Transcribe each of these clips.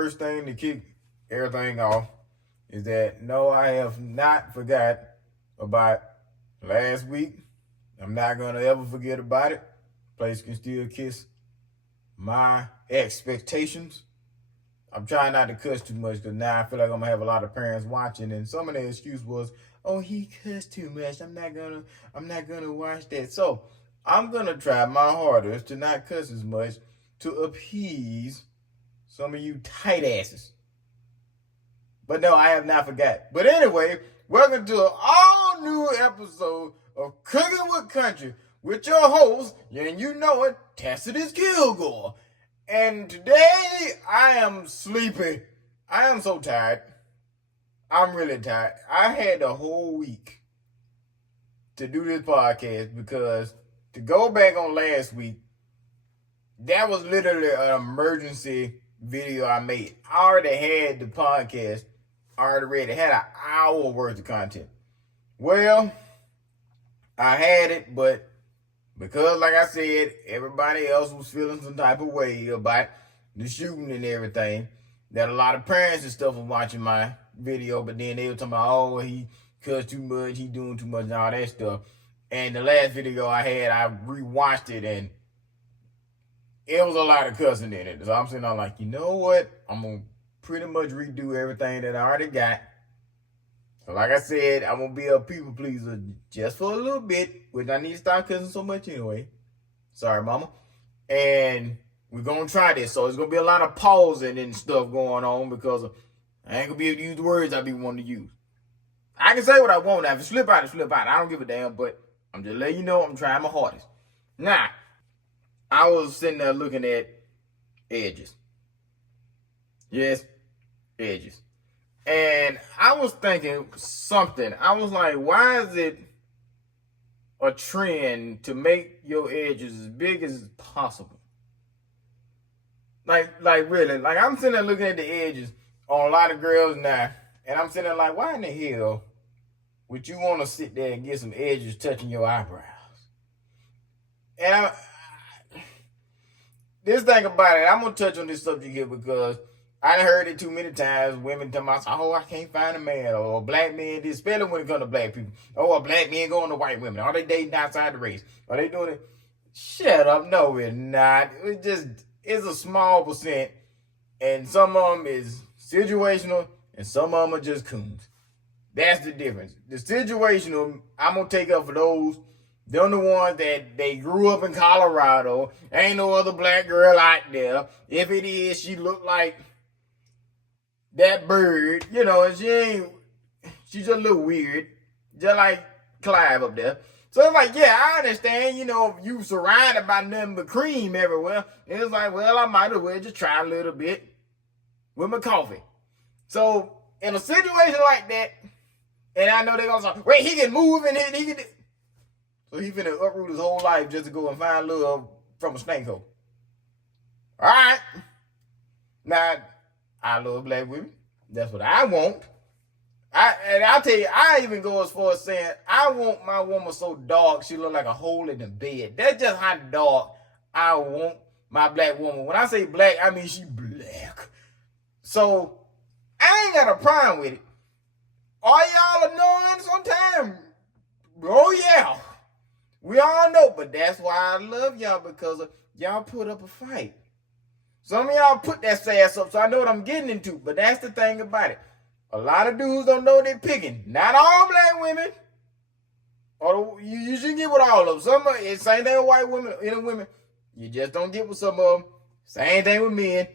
first thing to kick everything off is that no, I have not forgot about last week. I'm not going to ever forget about it. Place can still kiss my expectations. I'm trying not to cuss too much because now I feel like I'm going to have a lot of parents watching, and some of their excuse was, oh, he cussed too much. I'm not gonna watch that. So I'm gonna try my hardest to not cuss as much to appease some of you tight asses. But no, I have not forgot. But anyway, welcome to an all new episode of Cooking with Country with your host, and you know it, Tacitus Kilgore. And today I am sleepy. I am so tired. I'm really tired. I had the whole week to do this podcast because to go back on last week, that was literally an emergency video I made. I already had the podcast. I already had an hour worth of content. Well, I had it, but because, like I said, everybody else was feeling some type of way about the shooting and everything, that a lot of parents and stuff were watching my video, but then they were talking about, oh, he cussed too much, he doing too much and all that stuff. And the last video I had, I rewatched it, and it was a lot of cussing in it. So I'm sitting there like, you know what? I'm going to pretty much redo everything that I already got. So like I said, I'm going to be a people pleaser just for a little bit, which I need to stop cussing so much anyway. Sorry, mama. And we're going to try this. So it's going to be a lot of pausing and stuff going on because I ain't going to be able to use the words I be wanting to use. I can say what I want. Now, if it slip out, it slip out. I don't give a damn, but I'm just letting you know I'm trying my hardest. Now, I was sitting there looking at edges. Yes, edges. And I was thinking something. I was like, why is it a trend to make your edges as big as possible? Like really. Like, I'm sitting there looking at the edges on a lot of girls now, and I'm sitting there like, why in the hell would you want to sit there and get some edges touching your eyebrows? And this thing about it, I'm going to touch on this subject here because I heard it too many times. Women tell me, oh, I can't find a man. Or black men, especially when it comes to black people. Oh, a black man going to white women. Are they dating outside the race? Are they doing it? Shut up. No, we're not. It's a small percent. And some of them is situational and some of them are just coons. That's the difference. The situational, I'm going to take up for those. They're the ones that they grew up in Colorado. Ain't no other black girl out there. If it is, she look like that bird, you know, and she's just a little weird. Just like Clive up there. So it's like, yeah, I understand, you know, you surrounded by nothing but cream everywhere. And it's like, well, I might as well just try a little bit with my coffee. So in a situation like that, and I know they're going to say, wait, he can move and he can... So he finna uproot his whole life just to go and find love from a snake hole. All right. Now, I love black women. That's what I want. And I'll tell you, I even go as far as saying, I want my woman so dark she look like a hole in the bed. That's just how dark I want my black woman. When I say black, I mean she black. So, I ain't got a problem with it. Are y'all annoying sometimes? Oh, yeah. We all know, but that's why I love y'all, because y'all put up a fight. Some of y'all put that sass up, so I know what I'm getting into, but that's the thing about it. A lot of dudes don't know they're picking. Not all black women. Or you should get with all of them. Some of it's same thing with white women, women. You just don't get with some of them. Same thing with men.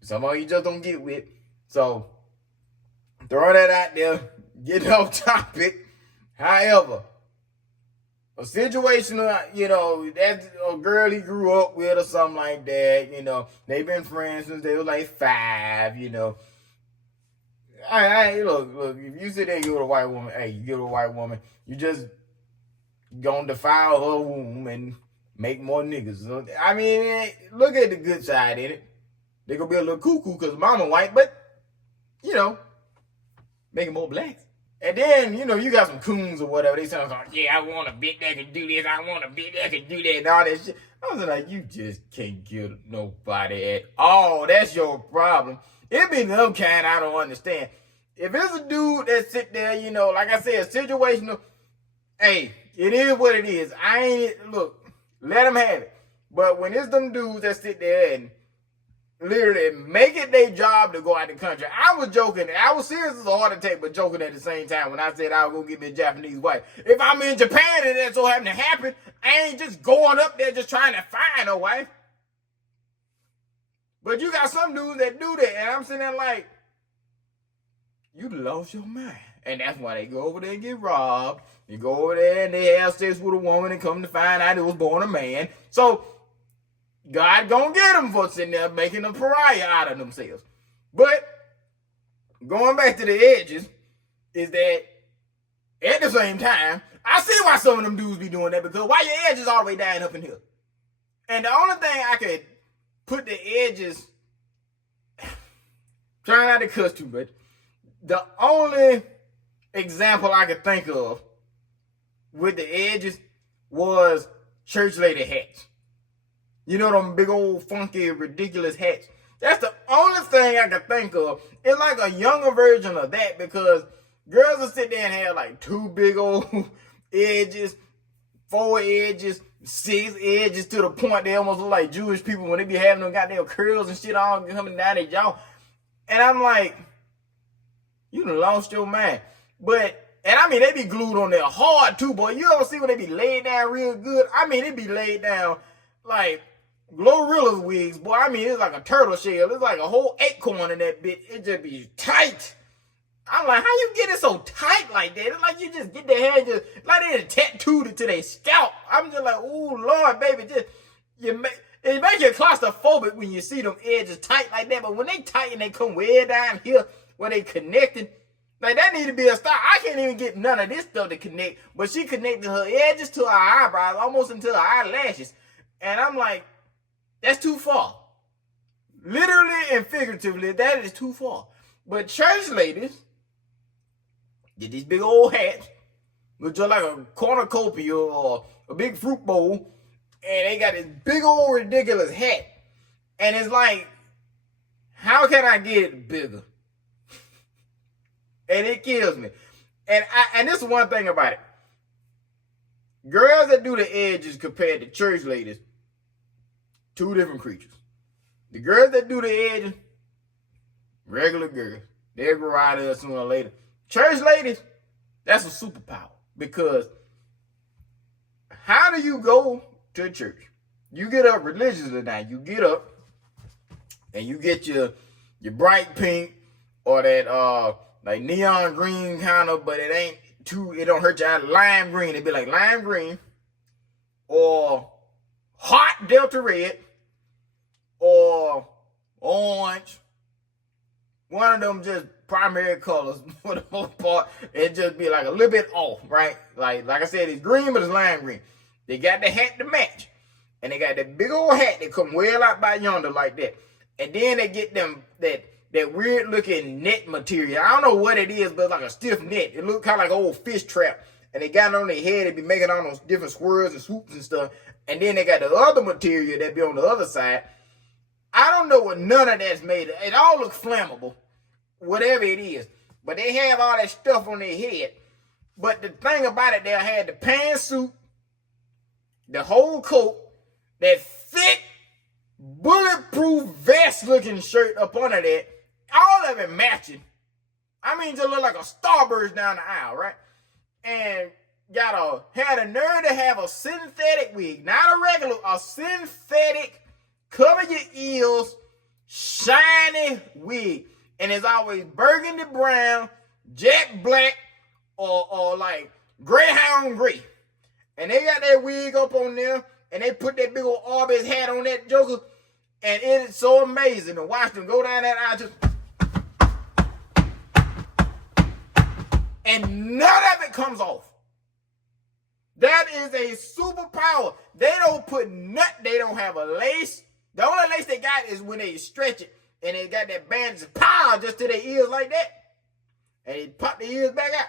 Some of you just don't get with. So, throw that out there. Get off topic. However, a situation, you know, that's a girl he grew up with or something like that, you know. They've been friends since they were like 5, you know. Look, if you sit there and get with a white woman, hey, you get with a white woman, you just gonna defile her womb and make more niggas. So, I mean, look at the good side in it. They gonna be a little cuckoo because mama white, but, you know, making more blacks. And then, you know, you got some coons or whatever. They sound like, yeah, I want a bitch that can do this. I want a bitch that can do that and all that shit. I was like, you just can't get nobody at all. That's your problem. It be them kind I don't understand. If it's a dude that sit there, you know, like I said, situational, hey, it is what it is. I ain't, look, let them have it. But when it's them dudes that sit there and literally make it their job to go out the country. I was joking. I was serious as a heart attack, but joking at the same time when I said I was going to get me a Japanese wife. If I'm in Japan and that so happen to happen, I ain't just going up there just trying to find a wife. But you got some dudes that do that, and I'm sitting there like, you lost your mind. And that's why they go over there and get robbed. They go over there and they have sex with a woman and come to find out it was born a man. So, God gonna get them for sitting there making a pariah out of themselves. But going back to the edges is that at the same time, I see why some of them dudes be doing that, because why your edges all the way down up in here. And the only thing I could put the edges, trying not to cuss too much, the only example I could think of with the edges was church lady hats. You know them big old funky ridiculous hats. That's the only thing I can think of. It's like a younger version of that, because girls will sit there and have like 2 big old edges, 4 edges, 6 edges, to the point they almost look like Jewish people when they be having them goddamn curls and shit all coming down their jaw. And I'm like, you done lost your mind. But, and I mean, they be glued on there hard too, boy. You ever see when they be laid down real good? I mean, they be laid down like Glorilla's wigs, boy. I mean, it's like a turtle shell. It's like a whole acorn in that bit. It just be tight. I'm like, how you get it so tight like that? It's like you just get their hair just, like they just tattooed it to their scalp. I'm just like, oh, Lord, baby, just, it makes you claustrophobic when you see them edges tight like that. But when they tight and they come way down here where they connected, like that need to be a stop. I can't even get none of this stuff to connect. But she connected her edges to her eyebrows, almost into her eyelashes. And I'm like, that's too far. Literally and figuratively, that is too far. But church ladies get these big old hats, look just like a cornucopia or a big fruit bowl, and they got this big old ridiculous hat. And it's like, how can I get it bigger? And it kills me. And this is one thing about it. Girls that do the edges compared to church ladies, 2 different creatures. The girls that do the edges, regular girls. They'll grow out of there sooner or later. Church ladies, that's a superpower. Because how do you go to church? You get up religiously now. You get up and you get your bright pink or that like neon green kind of, but it ain't too, it don't hurt your eye. Lime green. It'd be like lime green or hot Delta red or orange. One of them just primary colors for the most part. It just be like a little bit off, right? Like I said, it's green, but it's lime green. They got the hat to match. And they got that big old hat that come well out by yonder like that. And then they get them that weird looking net material. I don't know what it is, but it's like a stiff net. It look kind of like an old fish trap. And they got it on their head. They be making all those different swirls and swoops and stuff. And then they got the other material that be on the other side. I don't know what none of that's made of. It all looks flammable, whatever it is. But they have all that stuff on their head. But the thing about it, they'll have the pantsuit, the whole coat, that thick, bulletproof vest-looking shirt up under that. All of it matching. I mean, just look like a Starburst down the aisle, right? And had a nerve to have a synthetic wig, not a regular, a synthetic, cover your ears, shiny wig. And it's always burgundy brown, jet black, or like greyhound gray. And they got that wig up on there, and they put that big old Arby's hat on that joker, and it is so amazing to watch them go down that aisle just, and none of it comes off. That is a superpower. They don't put they don't have a lace. The only lace they got is when they stretch it, and they got that band just pow just to their ears like that, and they pop the ears back out.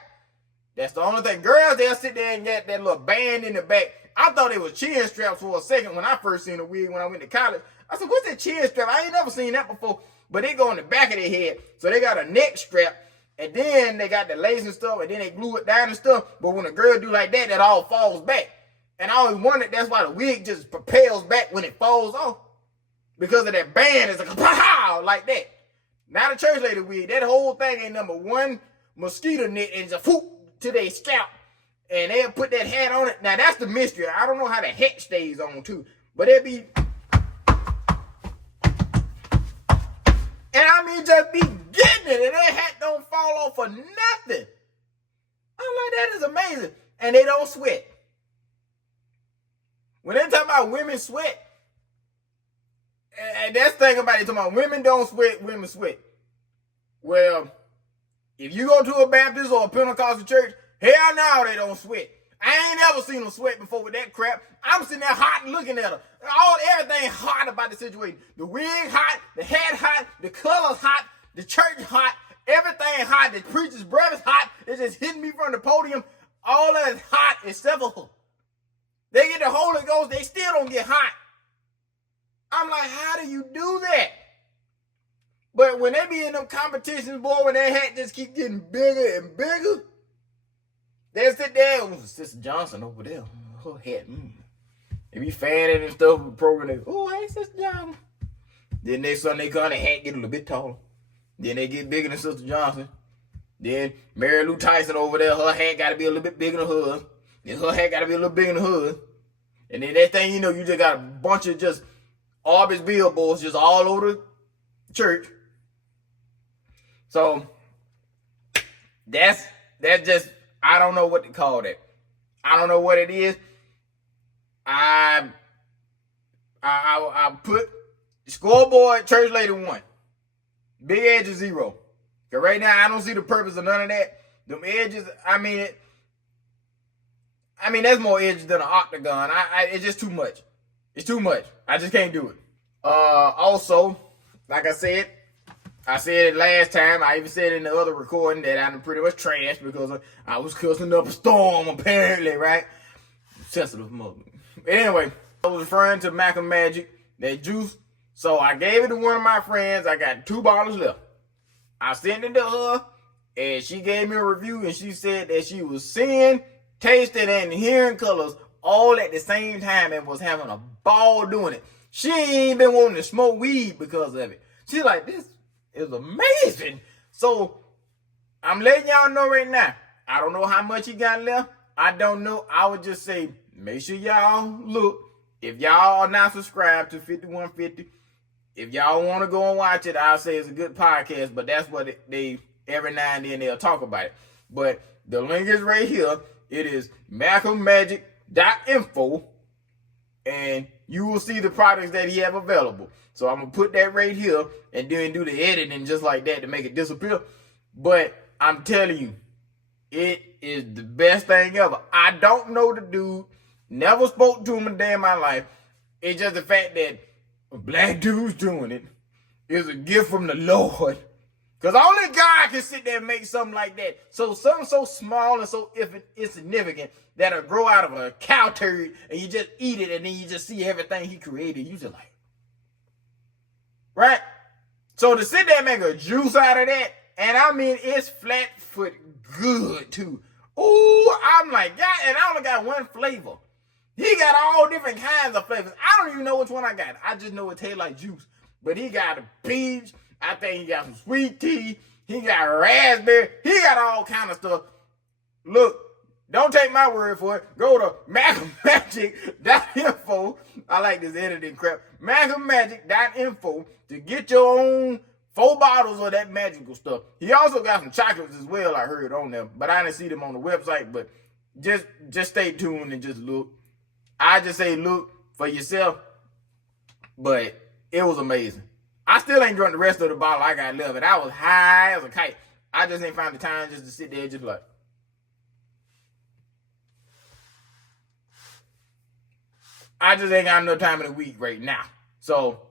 That's the only thing. Girls, they'll sit there and get that little band in the back. I thought it was chin straps for a second when I first seen a wig when I went to college. I said, what's that chin strap? I ain't never seen that before. but they go in the back of their head. So they got a neck strap, and then they got the lace and stuff, and then they glue it down and stuff. But when a girl do like that, that all falls back. And I always wondered that's why the wig just propels back when it falls off. Because of that band, it's like, pow, like that. Now the church lady wig, that whole thing ain't number one mosquito net and just whoop to their scalp. And they'll put that hat on it. Now that's the mystery. I don't know how the hat stays on too. But it be, and I mean just be getting it. And that hat don't fall off for nothing. I'm like, that is amazing. And they don't sweat. When they talk about women sweat, and that's the thing about it, talking about women don't sweat, women sweat. Well, if you go to a Baptist or a Pentecostal church, hell no, they don't sweat. I ain't ever seen them sweat before with that crap. I'm sitting there hot looking at them. Everything hot about the situation. The wig hot, the hat hot, the colors hot, the church hot, everything hot. The preacher's breath is hot. It's just hitting me from the podium. All that is hot except for they get the Holy Ghost, they still don't get hot. I'm like, how do you do that? But when they be in them competitions, boy, when their hat just keep getting bigger and bigger, they sit there, Sister Johnson over there, her hat, They be fanning and stuff with the program. Oh, hey, Sister Johnson. Then next Sunday, the hat get a little bit taller. Then they get bigger than Sister Johnson. Then Mary Lou Tyson over there, her hat got to be a little bit bigger than hers. Then her hat got to be a little bigger than hers. And then that thing, you know, you just got a bunch of just Arby's billboards just all over the church. So that's just, I don't know what to call that. I don't know what it is. I put scoreboard church lady 1. Big edge is 0. Cause right now I don't see the purpose of none of that. Them edges, I mean that's more edges than an octagon. It's just too much. It's too much. I just can't do it. Also, like I said it last time. I even said it in the other recording that I'm pretty much trashed because I was cussing up a storm, apparently, right? Sensitive mother. Anyway, I was referring to Malcolm Magic, that juice. So I gave it to one of my friends. I got 2 bottles left. I sent it to her, and she gave me a review, and she said that she was seeing, tasting, and hearing colors all at the same time and was having a ball doing it. She ain't been wanting to smoke weed because of it. She's like, this is amazing. So I'm letting y'all know right now. I don't know how much he got left. I don't know. I would just say, make sure y'all look. If y'all are not subscribed to 5150, if y'all want to go and watch it, I'll say it's a good podcast, but that's what they every now and then they'll talk about it. But the link is right here. It is malcolmmagic.info, and you will see the products that he have available. So I'm going to put that right here and then do the editing just like that to make it disappear. But I'm telling you, it is the best thing ever. I don't know the dude. Never spoke to him a day in my life. It's just the fact that a black dude's doing it is a gift from the Lord. Because only God can sit there and make something like that. So something so small and so insignificant that'll grow out of a cow turd and you just eat it and then you just see everything he created. You just like, right? So to sit there and make a juice out of that, and I mean, it's flat foot good too. Ooh, I'm like, God, and I only got one flavor. He got all different kinds of flavors. I don't even know which one I got. I just know it tastes like juice. But he got a peach. I think he got some sweet tea. He got raspberry. He got all kind of stuff. Look, don't take my word for it. Go to malcolmmagic.info. I like this editing crap. malcolmmagic.info to get your own 4 bottles of that magical stuff. He also got some chocolates as well, I heard on there. But I didn't see them on the website. But just stay tuned and just look. I just say look for yourself, but it was amazing. I still ain't drunk the rest of the bottle I got left, and I was high as a kite. I just ain't found the time just to sit there just like. I just ain't got enough time in the week right now. So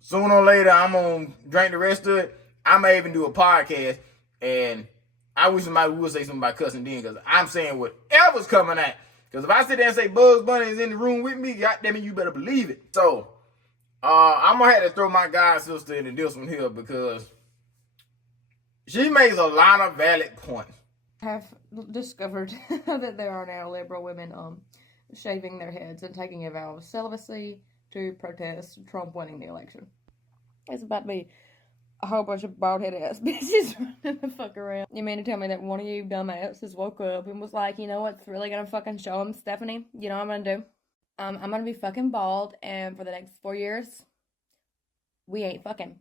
sooner or later, I'm going to drink the rest of it. I may even do a podcast, and I wish somebody would say something about cussing then, because I'm saying whatever's coming out. Because if I sit there and say Bugs Bunny is in the room with me, goddamn it, you better believe it. So, I'm gonna have to throw my god sister into this one here because she makes a lot of valid points. Have discovered that there are now liberal women shaving their heads and taking a vow of celibacy to protest Trump winning the election. It's about to be a whole bunch of bald-headed ass bitches running the fuck around. You mean to tell me that one of you dumbasses woke up and was like, you know what's really gonna fucking show them, Stephanie? You know what I'm gonna do? I'm gonna be fucking bald, and for the next 4 years, we ain't fucking.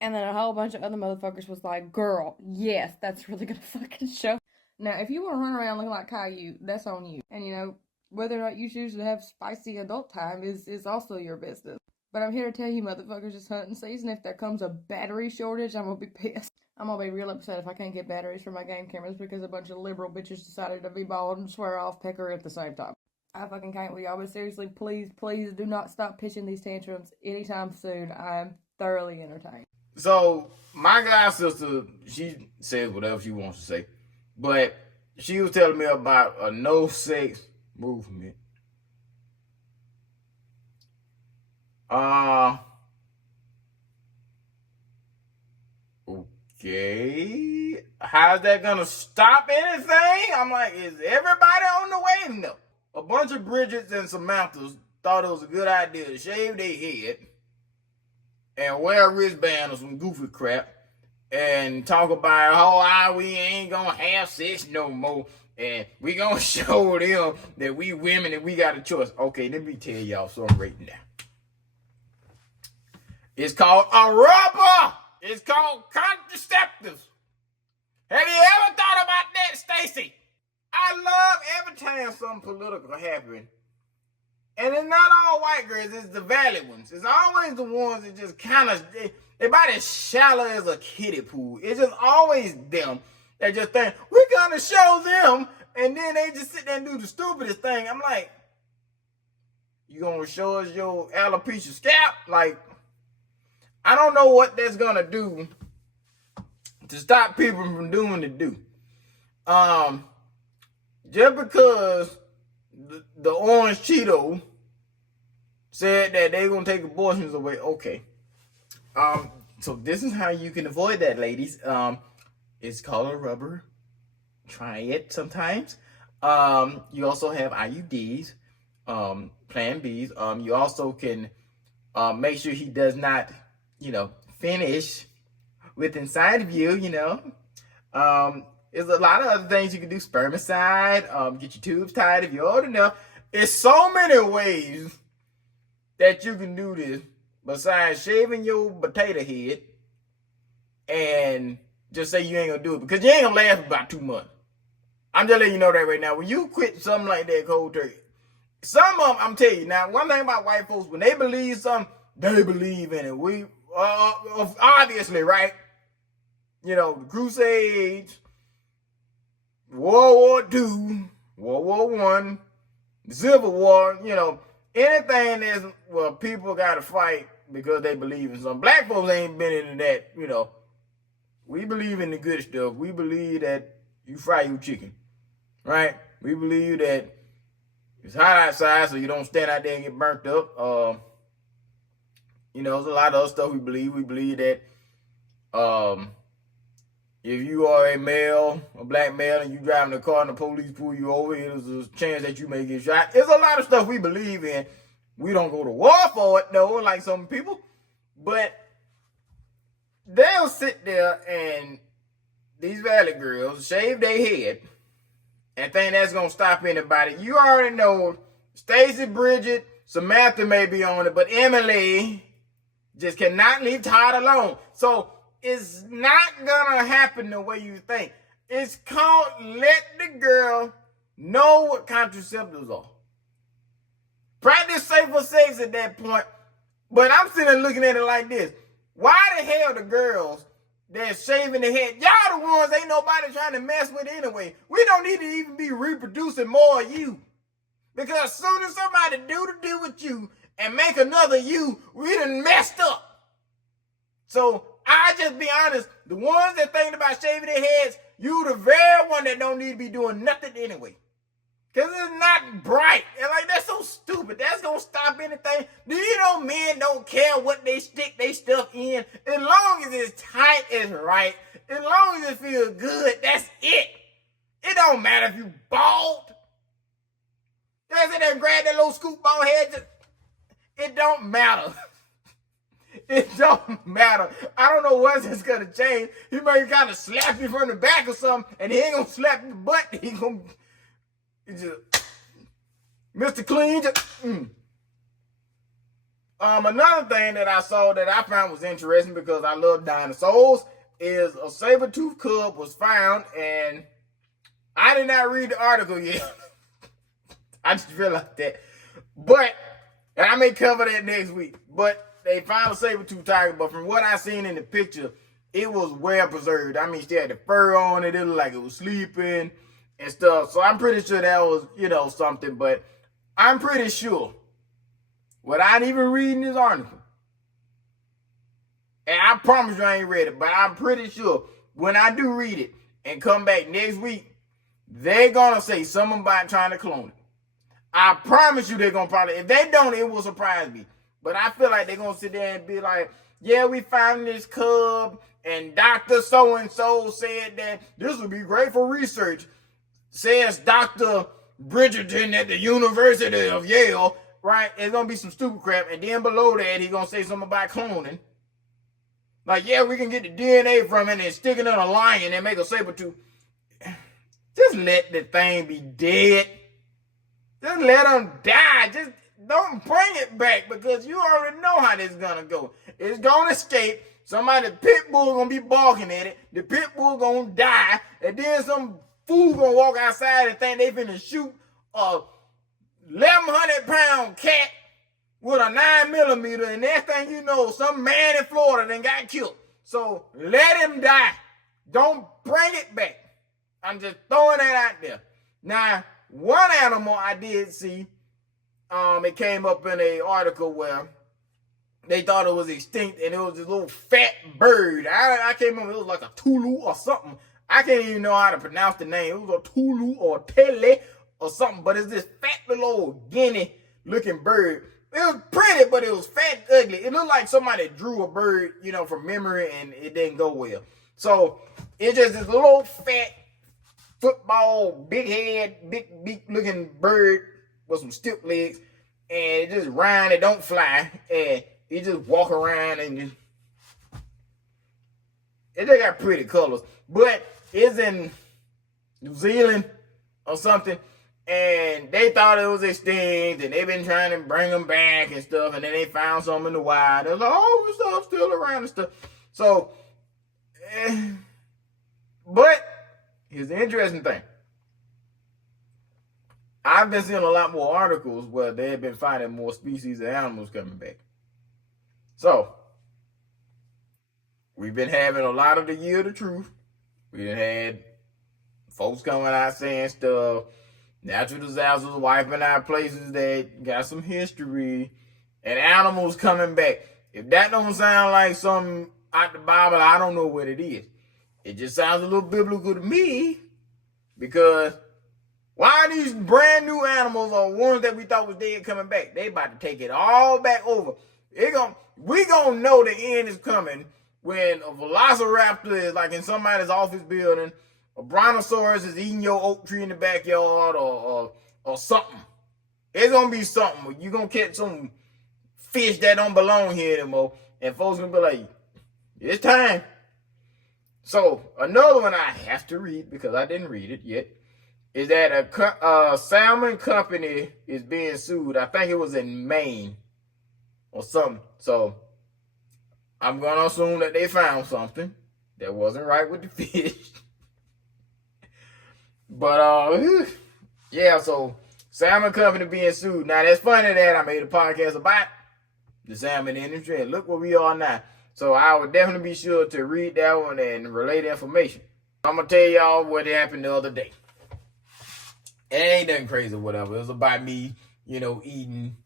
And then a whole bunch of other motherfuckers was like, girl, yes, that's really gonna fucking show. Now, if you wanna run around looking like Caillou, that's on you. And, you know, whether or not you choose to have spicy adult time is also your business. But I'm here to tell you, motherfuckers, it's hunting season. If there comes a battery shortage, I'm gonna be pissed. I'm gonna be real upset if I can't get batteries for my game cameras because a bunch of liberal bitches decided to be bald and swear off Pecker at the same time. I fucking can't with y'all, but seriously, please do not stop pitching these tantrums anytime soon. I'm thoroughly entertained. So, my god sister, she says whatever she wants to say, but she was telling me about a no-sex movement. Okay. How's that gonna stop anything? I'm like, is everybody on the wave? No. A bunch of Bridgets and Samanthas thought it was a good idea to shave their head and wear a wristband or some goofy crap and talk about, oh, we ain't gonna have sex no more. And we gonna show them that we women and we got a choice. Okay, let me tell y'all something right now. It's called a rubber. It's called contraceptives. Have you ever thought about that, Stacy? I love every time something political happens. And it's not all white girls, it's the valid ones. It's always the ones that just kind of, they're about as shallow as a kiddie pool. It's just always them that just think, we're going to show them. And then they just sit there and do the stupidest thing. I'm like, you going to show us your alopecia scalp? Like, I don't know what that's going to do to stop people from doing the do. Just because the Orange Cheeto said that they're going to take abortions away. Okay. So this is how you can avoid that, ladies. It's called a rubber. Try it sometimes. You also have IUDs, Plan Bs. You also can make sure he does not, finish with inside of you, There's a lot of other things you can do. Spermicide, get your tubes tied if you're old enough. There's so many ways that you can do this besides shaving your potato head and just say you ain't gonna do it because you ain't gonna last about 2 months. I'm just letting you know that right now. When you quit something like that cold turkey, some of them, I'm telling you now, one thing about white folks, when they believe something, they believe in it. We, obviously, right? The Crusades, World War II, World War I, the Civil War, anything that's where people got to fight because they believe in something. Black folks ain't been into that, We believe in the good stuff. We believe that you fry your chicken, right? We believe that it's hot outside so you don't stand out there and get burnt up. There's a lot of other stuff we believe. We believe that if you are a black male, and you driving a car and the police pull you over, there's a chance that you may get shot. There's a lot of stuff we believe in. We don't go to war for it, though, like some people. But they'll sit there and these valley girls shave their head and think that's going to stop anybody. You already know Stacey, Bridget, Samantha may be on it, but Emily just cannot leave Todd alone. So it's not going to happen the way you think. It's called let the girl know what contraceptives are. Practice safer sex at that point. But I'm sitting there looking at it like this. Why the hell the girls that's shaving their head, y'all the ones ain't nobody trying to mess with anyway. We don't need to even be reproducing more of you. Because as soon as somebody do with you and make another you, we done messed up. So I just be honest, the ones that thinking about shaving their heads, you the very one that don't need to be doing nothing anyway. Because it's not bright. And like, that's so stupid. That's going to stop anything. Do you know men don't care what they stick they stuff in? As long as it's tight, it's right. As long as it feels good, that's it. It don't matter if you bald. That's it and grab that little scoop ball head. It don't matter. It don't matter. I don't know what's it's gonna change. He may kind of slap you from the back or something, and he ain't gonna slap you in the butt. He gonna just Mr. Clean. Another thing that I saw that I found was interesting because I love dinosaurs is a saber-toothed cub was found, and I did not read the article yet. I just realized that. But, and I may cover that next week, but they found a saber-toothed tiger, but from what I seen in the picture, it was well preserved. I mean, she had the fur on it. It looked like it was sleeping and stuff. So I'm pretty sure that was, something, but I'm pretty sure, without even reading this article, and I promise you I ain't read it, but I'm pretty sure when I do read it and come back next week, they're going to say something about trying to clone it. I promise you they're going to probably, if they don't, it will surprise me. But I feel like they're going to sit there and be like, yeah, we found this cub, and Dr. So-and-so said that this would be great for research. Says Dr. Bridgerton at the University of Yale, right? It's going to be some stupid crap. And then below that, he's going to say something about cloning. Like, yeah, we can get the DNA from it and stick it in a lion and make a saber-tooth. Just let the thing be dead. Just let them die. Just don't bring it back because you already know how this is going to go. It's going to escape. Somebody, the pit bull going to be barking at it. The pit bull going to die. And then some fool going to walk outside and think they finna shoot a 1,100-pound cat with a 9mm. And next thing you know, some man in Florida then got killed. So let him die. Don't bring it back. I'm just throwing that out there. Now, one animal I did see, it came up in an article where they thought it was extinct, and it was this little fat bird. I can't remember. It was like a Tulu or something. I can't even know how to pronounce the name. It was a Tulu or Tele or something, but it's this fat little guinea-looking bird. It was pretty, but it was fat and ugly. It looked like somebody drew a bird, from memory, and it didn't go well. So it's just this little fat football, big head, big beak-looking bird with some stiff legs, and it just round, it don't fly, and it just walk around, and it just got pretty colors. But it's in New Zealand or something, and they thought it was extinct, and they've been trying to bring them back and stuff, and then they found some in the wild. They're like, oh, this stuff's still around and stuff. So, but here's the interesting thing. I've been seeing a lot more articles where they've been finding more species of animals coming back. So, we've been having a lot of the year of the truth. We done had folks coming out saying stuff, natural disasters wiping out places that got some history, and animals coming back. If that don't sound like something out the Bible, I don't know what it is. It just sounds a little biblical to me, because why are these brand new animals or ones that we thought was dead coming back? They about to take it all back over. We gonna know the end is coming when a velociraptor is like in somebody's office building, a brontosaurus is eating your oak tree in the backyard, or something. It's gonna be something. You're gonna catch some fish that don't belong here anymore, and folks gonna be like, it's time. So another one I have to read because I didn't read it yet is that a salmon company is being sued. I think it was in Maine or something. So I'm going to assume that they found something that wasn't right with the fish. But, yeah, so salmon company being sued. Now, that's funny that I made a podcast about the salmon industry, and look where we are now. So I would definitely be sure to read that one and relay the information. I'm going to tell y'all what happened the other day. It ain't nothing crazy or whatever. It was about me, eating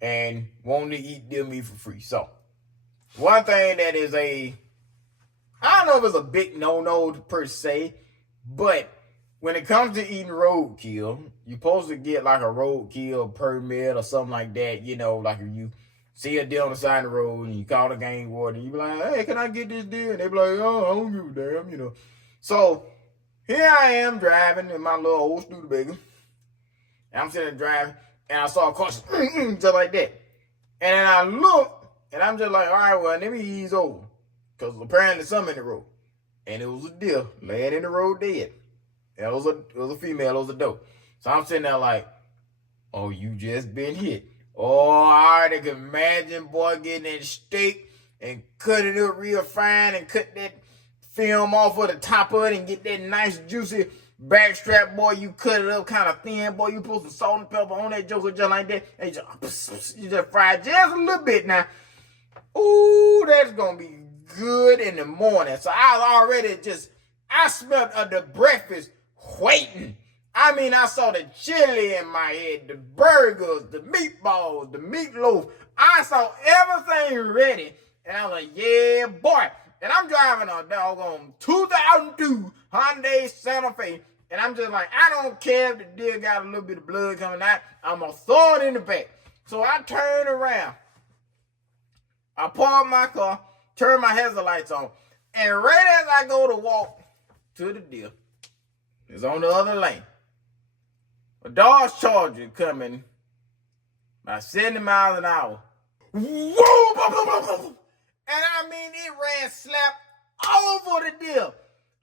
and wanting to eat deer meat for free. So, one thing that is I don't know if it's a big no-no per se, but when it comes to eating roadkill, you're supposed to get like a roadkill permit or something like that. You know, like if you see a deer on the side of the road and you call the game warden, you be like, hey, can I get this deer? And they be like, oh, I don't give a damn, you know. So here I am driving in my little old Studebaker. And I'm sitting there driving, and I saw a car just like that. And then I look, and I'm just like, all right, well, let me ease over. Because apparently something in the road. And it was a deer laying in the road dead. It was a female, it was a doe. So I'm sitting there like, oh, you just been hit. Oh, I already can imagine, boy, getting that steak and cut it up real fine and cut that film off of the top of it and get that nice juicy backstrap, boy. You cut it up kind of thin, boy. You put some salt and pepper on that joker just like that. And you just fry it just a little bit now. Ooh, that's going to be good in the morning. So I was already I smelled the breakfast waiting. I mean, I saw the chili in my head, the burgers, the meatballs, the meatloaf. I saw everything ready. And I was like, yeah, boy. And I'm driving a doggone 2002 Hyundai Santa Fe. And I'm just like, I don't care if the deer got a little bit of blood coming out. I'm going to throw it in the back. So I turn around. I park my car, turn my hazard lights on. And right as I go to walk to the deer, it's on the other lane. A Dodge Charger coming by 70 miles an hour. Whoa! And I mean, it ran slap over the deer.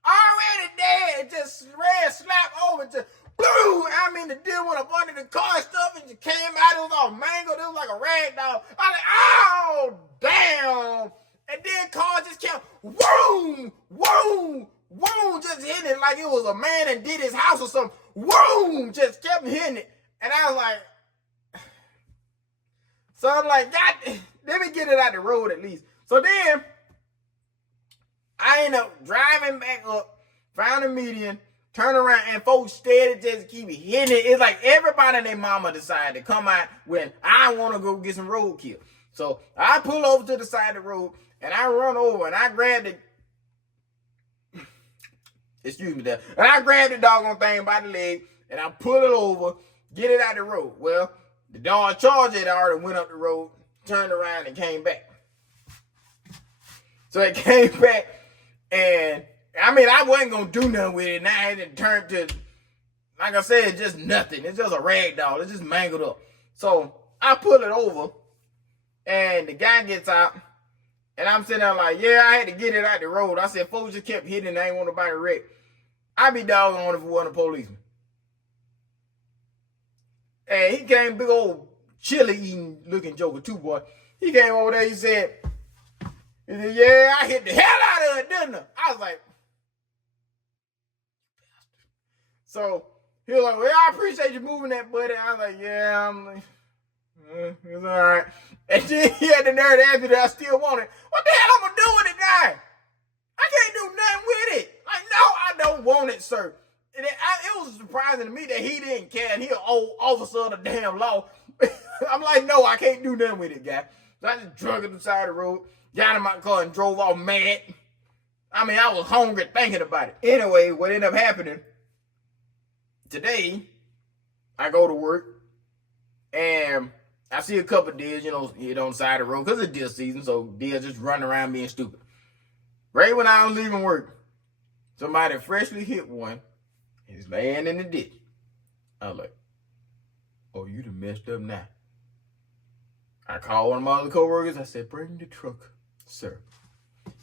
Already dead, just ran slap over, just boom. I mean, the deer went up under the car and stuff and just came out. It was all mangled. It was like a rag doll. I was like, oh, damn. And then car just kept, whoom, whoom, whoom, just hitting it like it was a man that did his house or something. Whoom, just kept hitting it. And I was like, so I'm like, God, let me get it out the road at least. So then, I end up driving back up, found a median, turn around, and folks steady just keep hitting it. It's like everybody and their mama decided to come out when I want to go get some roadkill. So I pull over to the side of the road, and I run over, and I grab the, excuse me there, and I grab the doggone thing by the leg, and I pull it over, get it out the road. Well, the Dodge Charger had already went up the road, turned around, and came back. So it came back, and I mean, I wasn't going to do nothing with it. Now it turned to, like I said, just nothing. It's just a rag doll. It's just mangled up. So I pull it over, and the guy gets out, and I'm sitting there like, yeah, I had to get it out the road. I said, folks just kept hitting it. I ain't want nobody wreck. I be doggone if it wasn't a policeman. And he came, big old chili eating looking joker too, boy. He came over there, he said, yeah, I hit the hell out of it, didn't I? I was like, so he was like, well, I appreciate you moving that, buddy. I was like, yeah, I'm like, it's all right. And then he had the nerve to ask me that I still want it. What the hell I'm going to do with it now? I can't do nothing with it. Like, no, I don't want it, sir. And it was surprising to me that he didn't care, and he an old officer of the damn law. I'm like, no, I can't do nothing with it, guy. So I just drug it to the side of the road, got in my car, and drove off mad. I mean, I was hungry thinking about it. Anyway, what ended up happening, today, I go to work, and I see a couple of deers, hit on the side of the road, because it's deer season, so deers just running around being stupid. Right when I was leaving work, somebody freshly hit one, and he's laying in the ditch. I was like, oh, you done messed up now. I called one of my other coworkers. I said, bring the truck, sir.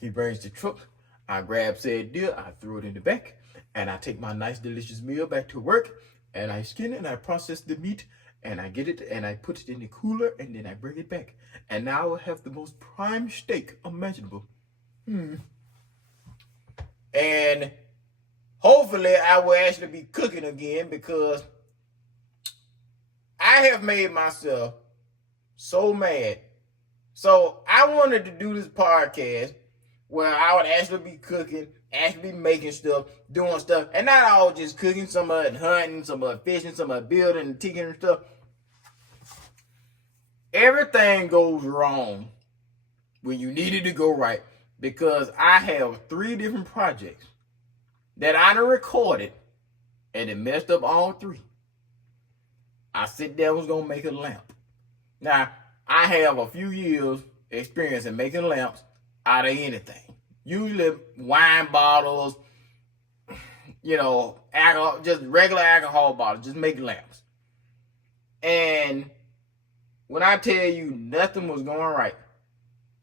He brings the truck. I grab said deer. I throw it in the back. And I take my nice, delicious meal back to work. And I skin it and I process the meat. And I get it and I put it in the cooler. And then I bring it back. And now I will have the most prime steak imaginable. And hopefully I will actually be cooking again, because I have made myself so mad. So I wanted to do this podcast where I would actually be cooking, actually be making stuff, doing stuff, and not all just cooking, some of it hunting, some of it fishing, some of it building and tinkering and stuff. Everything goes wrong when you need it to go right, because I have 3 different projects that I done recorded, and it messed up all three. I said that was gonna make a lamp. Now, I have a few years experience in making lamps out of anything. Usually wine bottles, alcohol, just regular alcohol bottles, just make lamps. And when I tell you nothing was going right,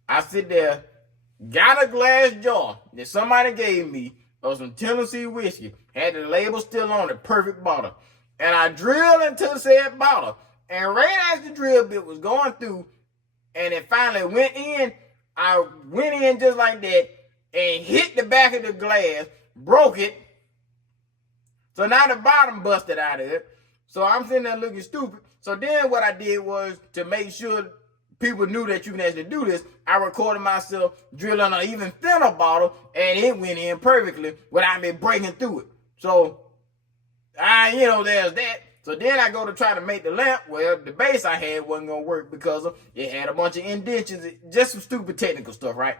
I sit there, got a glass jar that somebody gave me of some Tennessee whiskey, had the label still on it, perfect bottle. And I drilled into said bottle. And right as the drill bit was going through and it finally went in, I went in just like that and hit the back of the glass, broke it. So now the bottom busted out of it. So I'm sitting there looking stupid. So then what I did was, to make sure people knew that you can actually do this, I recorded myself drilling an even thinner bottle, and it went in perfectly without me breaking through it. So, there's that. So then I go to try to make the lamp. Well, the base I had wasn't going to work because it had a bunch of indentions, just some stupid technical stuff, right?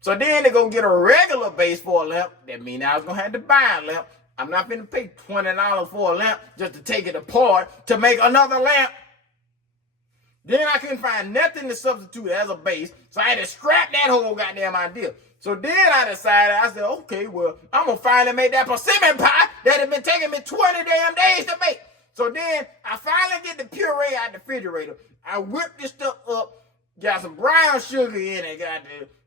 So then they go get a regular base for a lamp. That means I was going to have to buy a lamp. I'm not going to pay $20 for a lamp just to take it apart to make another lamp. Then I couldn't find nothing to substitute as a base, so I had to scrap that whole goddamn idea. So then I decided, I said, okay, well, I'm going to finally make that persimmon pie that had been taking me 20 damn days to make. So then I finally get the puree out the refrigerator. I whip this stuff up, got some brown sugar in it, got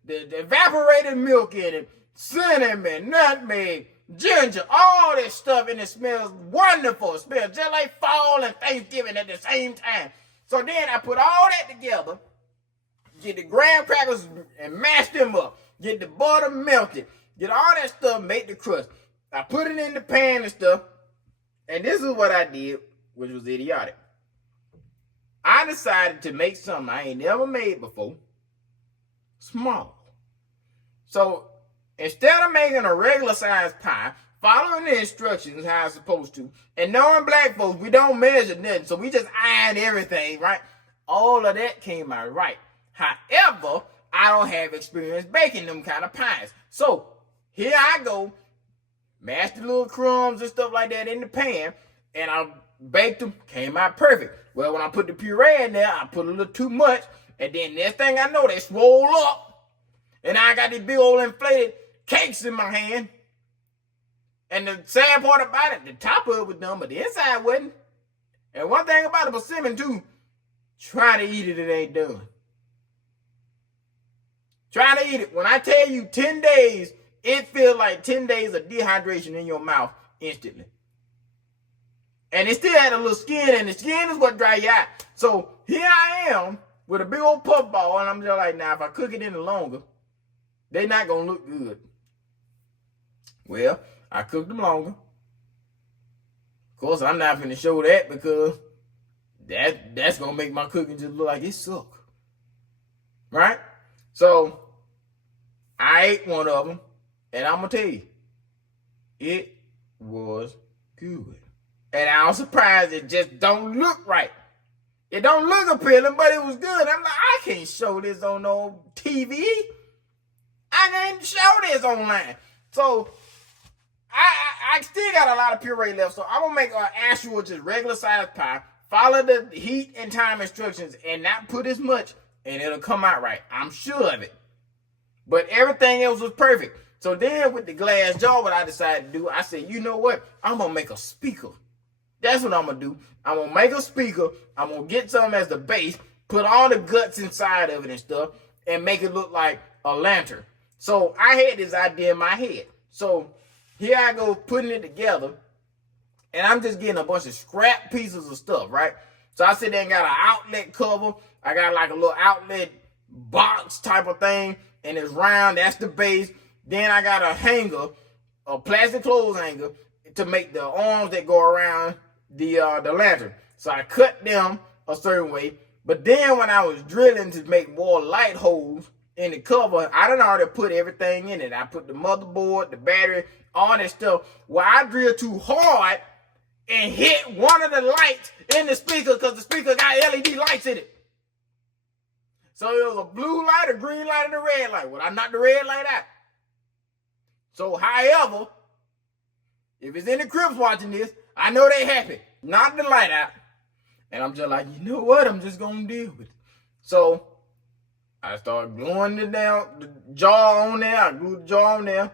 the evaporated milk in it, cinnamon, nutmeg, ginger, all this stuff, and it smells wonderful. It smells just like fall and Thanksgiving at the same time. So then I put all that together, get the graham crackers and mash them up, get the butter melted, get all that stuff, make the crust. I put it in the pan and stuff, and this is what I did, which was idiotic. I decided to make something I ain't never made before, small. So instead of making a regular sized pie, following the instructions how I'm supposed to, and knowing black folks, we don't measure nothing, so we just iron everything, right? All of that came out right. However, I don't have experience baking them kind of pies. So here I go, mash the little crumbs and stuff like that in the pan, and I baked them, came out perfect. Well, when I put the puree in there, I put a little too much, and then next thing I know, they swole up, and I got these big old inflated cakes in my hand. And the sad part about it, the top of it was done, but the inside wasn't. And one thing about the persimmon too, try to eat it, it ain't done. Try to eat it. When I tell you 10 days, it feels like 10 days of dehydration in your mouth instantly. And it still had a little skin, and the skin is what dry you out. So here I am with a big old puff ball, and I'm just like, now if I cook it any longer, they're not going to look good. Well, I cooked them longer. Of course, I'm not going to show that because that's going to make my cooking just look like it suck. Right? So, I ate one of them, and I'm going to tell you, it was good. And I was surprised it just don't look right. It don't look appealing, but it was good. I'm like, I can't show this on no TV. I can't show this online. So, I still got a lot of puree left, so I'm going to make an actual just regular sized pie, follow the heat and time instructions, and not put as much, and it'll come out right. I'm sure of it. But everything else was perfect. So then with the glass jar, what I decided to do, I said, you know what? I'm going to make a speaker. That's what I'm going to do. I'm going to make a speaker. I'm going to get something as the base, put all the guts inside of it and stuff, and make it look like a lantern. So I had this idea in my head. So here I go putting it together, and I'm just getting a bunch of scrap pieces of stuff, right? So I sit there and got an outlet cover. I got like a little outlet box type of thing, and it's round. That's the base. Then I got a hanger, a plastic clothes hanger, to make the arms that go around the lantern. So I cut them a certain way. But then when I was drilling to make more light holes in the cover, I done already put everything in it. I put the motherboard, the battery, all that stuff. Well, I drilled too hard and hit one of the lights in the speaker because the speaker got LED lights in it. So it was a blue light, a green light, and a red light. Well, I knocked the red light out. So, however, if it's any Crips watching this, I know they happy. Knock the light out. And I'm just like, you know what? I'm just going to deal with it. So I started gluing the jaw on there. I glued the jaw on there.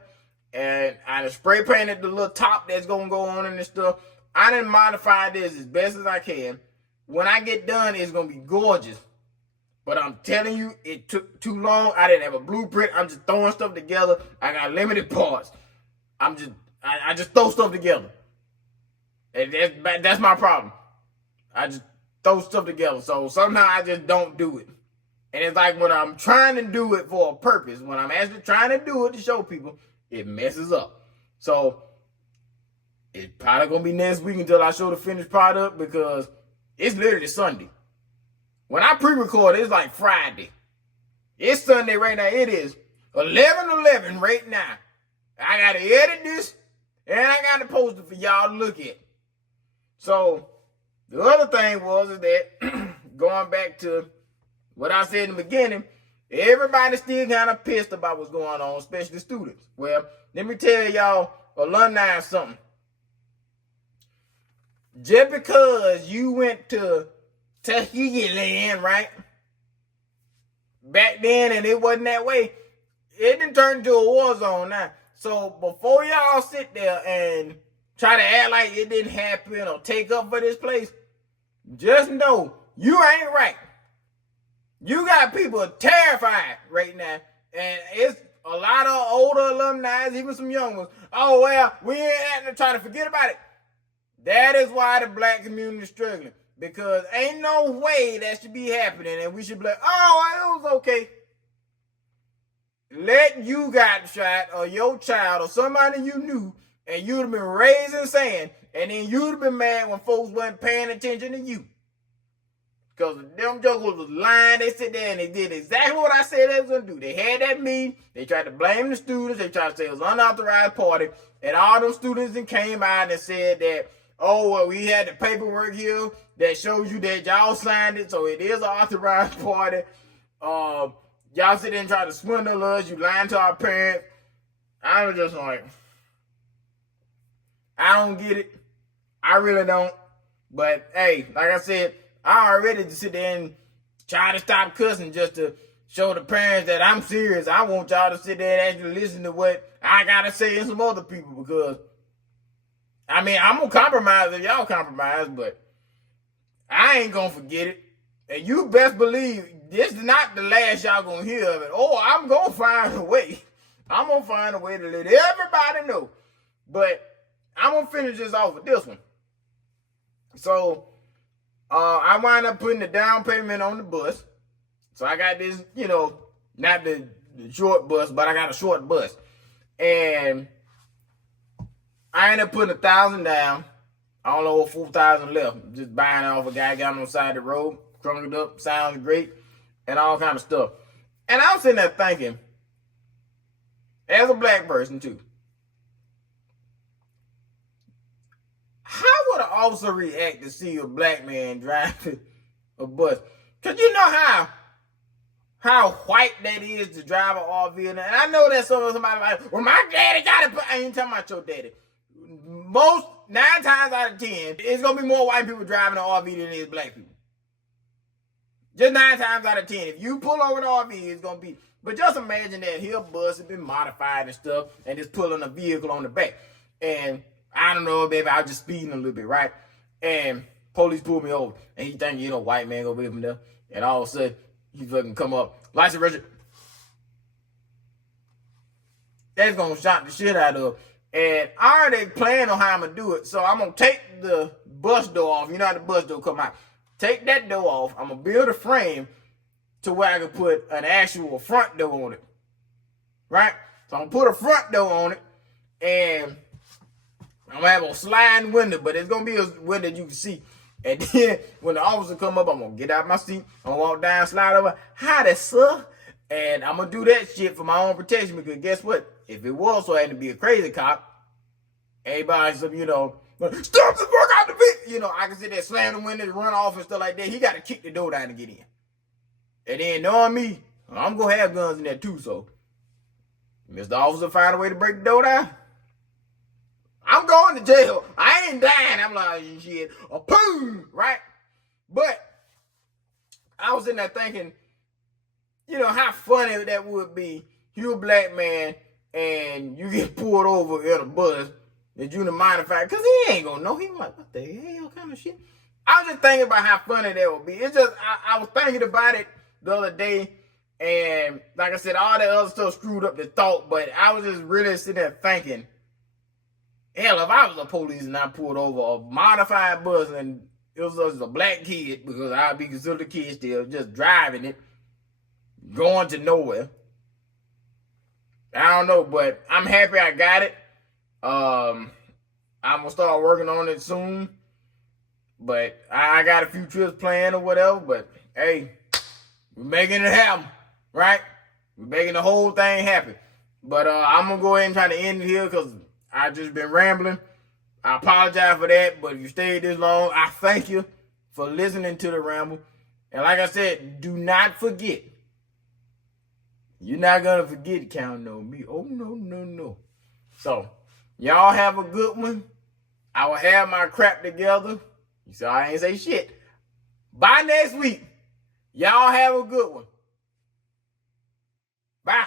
And I spray painted the little top that's going to go on and stuff. I done modified this as best as I can. When I get done, it's going to be gorgeous. But I'm telling you, it took too long. I didn't have a blueprint. I'm just throwing stuff together. I got limited parts. I just throw stuff together. And that's my problem. I just throw stuff together. So somehow I just don't do it. And it's like when I'm trying to do it for a purpose, when I'm actually trying to do it to show people, it messes up. So it's probably going to be next week until I show the finished product because it's literally Sunday. When I pre-record, it's like Friday. It's Sunday right now. It is 11:11 right now. I got to edit this, and I got to post it for y'all to look at. So the other thing is that going back to what I said in the beginning, everybody's still kind of pissed about what's going on, especially students. Well, let me tell y'all, alumni, something. Just because you went to Tuskegee land, right? Back then, and it wasn't that way, it didn't turn into a war zone now. So before y'all sit there and try to act like it didn't happen or take up for this place, just know you ain't right. You got people terrified right now, and it's a lot of older alumni, even some young ones. Oh, well, we ain't trying to forget about it. That is why the black community is struggling. Because ain't no way that should be happening, and we should be like, oh, it was okay. Let you got shot, or your child, or somebody you knew, and you'd have been raised in sand, and then you'd have been mad when folks wasn't paying attention to you. Because them jokers was lying. They sit there and they did exactly what I said they was going to do. They had that meeting. They tried to blame the students. They tried to say it was an unauthorized party. And all them students came out and said that, oh, well, we had the paperwork here that shows you that y'all signed it, so it is an authorized party. Y'all sit there and try to swindle us. You lying to our parents. I was just like, I don't get it. I really don't. But, hey, like I said, I already just sit there and try to stop cussing just to show the parents that I'm serious. I want y'all to sit there and actually listen to what I got to say and some other people because, I mean, I'm going to compromise if y'all compromise, but I ain't going to forget it. And you best believe this is not the last y'all going to hear of it. Oh, I'm going to find a way. I'm going to find a way to let everybody know. But I'm going to finish this off with this one. So, I wind up putting the down payment on the bus. So I got this, not the short bus, but I got a short bus. And I ended up putting $1,000 down. I don't know what $4,000 left. Just buying off a guy got on the side of the road, crunk it up, sounds great, and all kind of stuff. And I'm sitting there thinking, as a black person too, how would an officer react to see a black man driving a bus? Because you know how white that is to drive an RV. And I know that somebody like, well, my daddy got it, but I ain't talking about your daddy. Most, 9 times out of 10, it's going to be more white people driving an RV than it is black people. Just 9 times out of 10. If you pull over an RV, it's going to be, but just imagine that here bus has been modified and stuff, and it's pulling a vehicle on the back. And I don't know, baby, I was just speeding a little bit, right? And police pulled me over, and he think, white man go with him there. And all of a sudden, he fucking come up, license register. That's gonna shock the shit out of him. And I already planned on how I'm gonna do it. So I'm gonna take the bus door off. You know how the bus door come out. Take that door off. I'm gonna build a frame to where I can put an actual front door on it. Right? So I'm gonna put a front door on it, and I'm gonna have a sliding window, but it's gonna be a window you can see. And then when the officer come up, I'm gonna get out my seat, I'm gonna walk down, slide over, hi, sir. And I'm gonna do that shit for my own protection because guess what? If it was so I had to be a crazy cop, everybody's stop the fuck out the bit. I can sit there, slam the window, run off and stuff like that. He gotta kick the door down to get in. And then knowing me, I'm gonna have guns in there too, so Mr. Officer find a way to break the door down, I'm going to jail. I ain't dying. I'm like, shit, a boom, right? But I was in there thinking, you know, how funny that would be. You a black man and you get pulled over in a bus that you the minor fact, because he ain't gonna know. He like, what the hell kind of shit? I was just thinking about how funny that would be. It's just, I was thinking about it the other day, and like I said, all that other stuff screwed up the thought, but I was just really sitting there thinking, hell, if I was a police and I pulled over a modified bus and it was just a black kid, because I'd be considered a kid still, just driving it, going to nowhere. I don't know, but I'm happy I got it. I'm gonna start working on it soon. But I got a few trips planned or whatever. But hey, we're making it happen, right? We're making the whole thing happen. But I'm gonna go ahead and try to end it here because I just been rambling. I apologize for that, but if you stayed this long, I thank you for listening to the ramble. And like I said, do not forget. You're not gonna forget counting on me. Oh no, no, no. So, y'all have a good one. I will have my crap together. You see, I ain't say shit. Bye next week. Y'all have a good one. Bye.